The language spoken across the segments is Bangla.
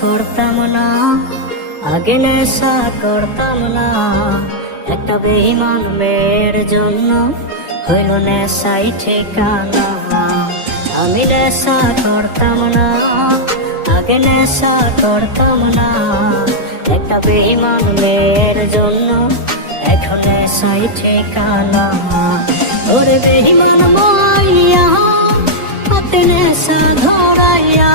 করতাম না, আগে নেশা করতাম না। একটা বেঈমান মেয়ের জন্য হইল নেশাই ঠিকানা। আমি নেশা করতাম না, আগে নেশা করতাম না। একটা বেঈমান মেয়ের জন্য এখন নেশাই ঠিকানা। ওরে বেঈমান মাইয়া হাতে নেশা ধরাইয়া,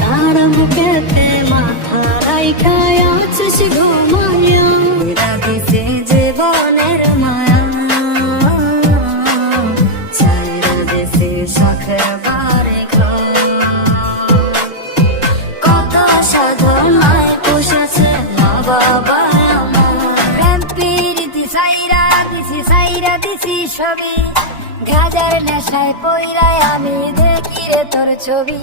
তার বুকেতে মাথা রাইখা আছিস ঘুমাইয়া। দিছে জীবনের মায়া, ছাইরা দিছে শখের বাড়ি ঘর। কত সাধনায় পুষেছে মা বাবা আমার। প্রেম প্রীতি সাইরা দিছি সবই, গাজার নেশায় পইরায় আমি দেখি রে তোর ছবি।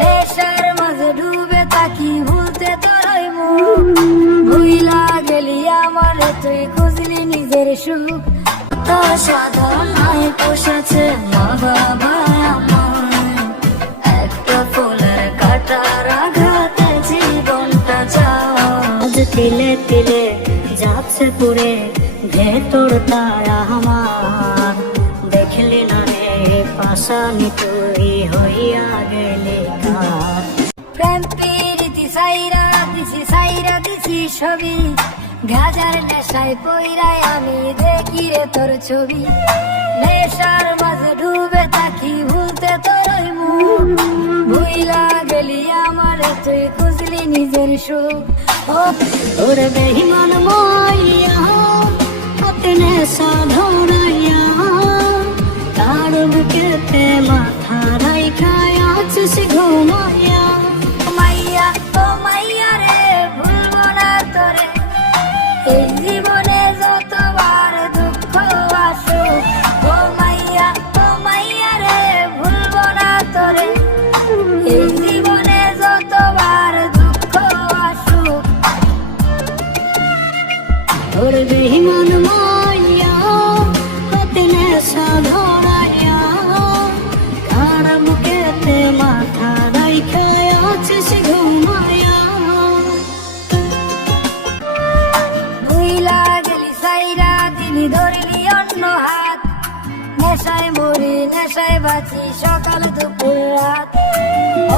নেশার মাঝে ডুবে থাকি ভুলতে তোরই মুখ, ভুইলা গেলি আমার তুই খুঁজলি নিজের সুখ। কত সাধনায় পুষেছে মা বাবা আমার, একটা ফুলের কাটার আঘাতে জীবনটা আজ তিলে তিলে যাচ্ছে পুরে ভেতরটা আমার। দেখলি না রে পাশানি তুই হইয়া গেলি কার। প্রেম প্রীতি সাইরা দিছি সবই, গাজার নেশায় পইরায় আমি দেখি রে তোর ছবি। নেশার মাঝে ডুবে থাকি ভুলতে তোরই মুখ, ভুইলা গেলি আমার তুই খুঁজলি নিজের সুখ। ওরে বেঈমান মাইয়া হাতে নেশা ধরাইয়া, তার বুকেতে মাথা রাইখা আছিস ঘুমাইয়া। মাইয়া ও মাইয়া রে ভুলবো না তোরে, এই জীবনে যতবার দুঃখ আসুক। ও মাইয়া রে ভুলবো না তোরে, এই জীবনে যতবার দুঃখ আসুক। ওরে বেঈমান মাইয়া হাতে নেশা ধরাইয়া, তার বুকেতে মাথা রাইখা আছিস ঘুমাইয়া। ভুইলা গেলি সাইরা দিলি ধরলি অন্য হাত, নেশায় মরি নেশায় বাঁচি সকাল দুপুর রাত।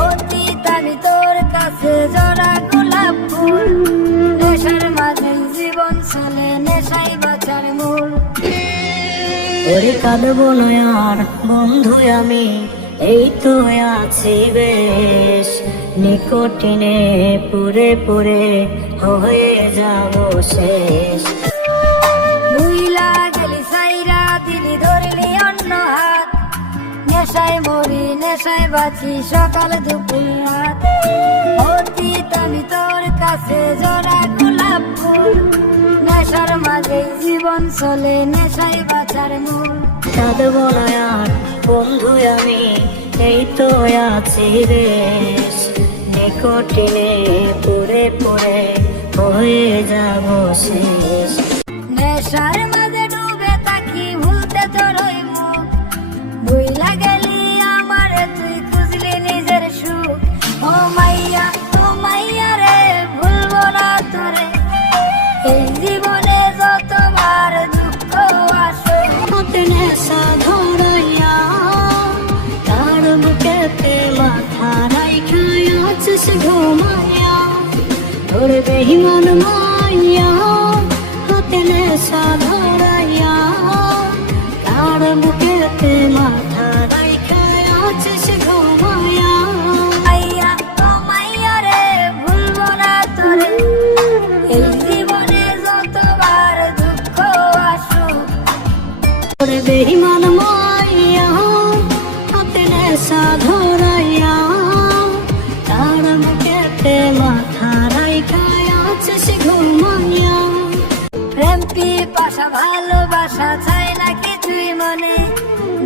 অতীত আমি তোর কাছে জরা গোলাপ ফুল, নেশার মাঝে জীবন চলে নেশাই বাঁচার মূল। ওরে কাঁদবো না আর বন্ধু আমি, এই তো আছি বেশ। নিকটিনে পুরে পুরে হয়ে যাব শেষ। ভুইলা গেলি সাইরা দিলি ধরলি অন্য হাত, নেশায় মরি নেশায় বাঁচি সকাল দুপুর রাত। অতীত আমি তোর কাছে জরা গোলাপ ফুল, নেশার মাঝে জীবন চলে নেশাই বাঁচার মূল। কাঁদবো না আর বন্ধু আমি, এই তো আছি বেশ। নিকটিনে পুরে পুরে হয়ে যাব শেষ। নেশার মাঝে ডুবে থাকি ভুলতে তোরই মুখ, ভুইলা গেলি আমার তুই খুঁজলি নিজের সুখ। ও মাইয়া রে ভুলবো না তোরে, এই জীবনে যতবার দুঃখ আসুক। হাতে নেশা ধরাইয়া, তার বুকেতে মাথা রাইখা আছিস ঘুমাইয়া। ওরে বেঈমান মাইয়া হাতে নেশা ধরাইয়া, তার বুকেতে মাথা রাইখা আছিস ঘুমাইয়া। মাইয়া রে ভুলবো না তোরে, এই জীবনে যতবার দুঃখ আসুক। ওরে বেঈমান মাইয়া হাতে নেশা ধরাইয়া, তার বুকেতে মাথা রাইখা আছিস ঘুমাইয়া। প্রেম পিপাসা ভালোবাসা চাই না কিছুই মনে,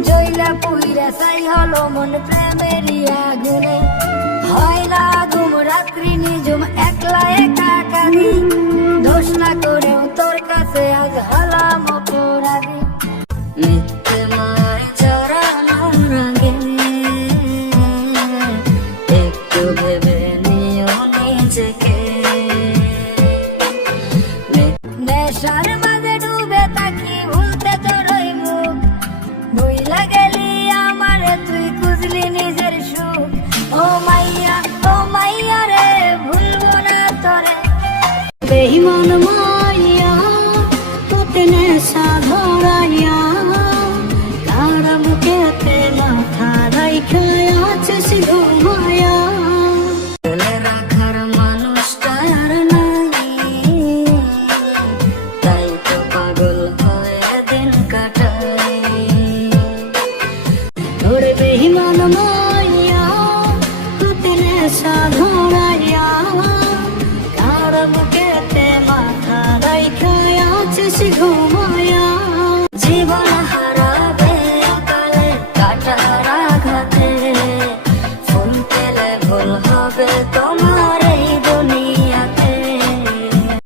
জইলা পুইরা চাই হলো মন প্রেমেরই আগুনে। হয় না ঘুম রাত্রি নিজুম একলা একা কাঁদি, দোষ না করেও তোর কাছে আজ হলাম অপরাধী। মিথ্যে মায় জড়ানোর আগে একটু ভেবে বেঈমান মাইয়া তোতে নেশা ধরাইয়া তার বুকেতে মাথা রাইখা আছিস ঘুমায়া বলে রাখার মানুষটা আর নাই তাই তো পাগল হয়ে দিন কাটাই তোর বেঈমান মাইয়া তোতে নেশা ধরাইয়া তার বুকেতে মাথা রাইখা আছিস ঘুমায়া জীবন হারাবে কালে কাটার আঘাতে ফুল পেলে ভুল হবে।